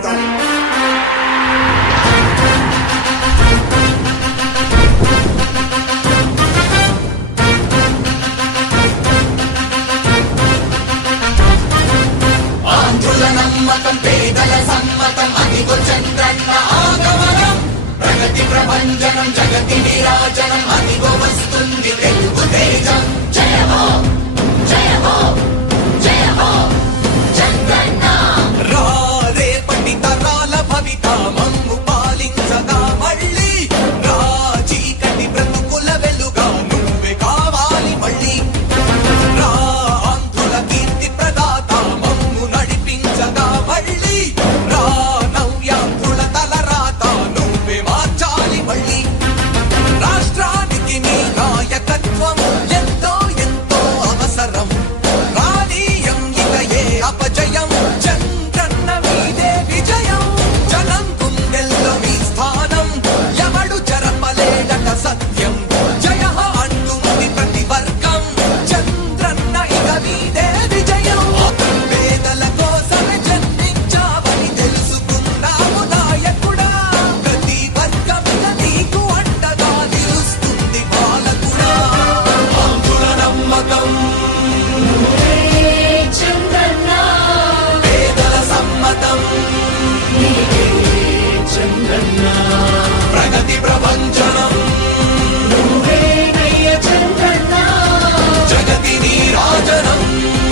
ఉంటారు నమ్మకం పేదల సమ్మతం అదిగో చంద్రన్న ఆగమనం. ప్రగతి ప్రభంజనం జగతి విరాజనం అది ప్రపంచనం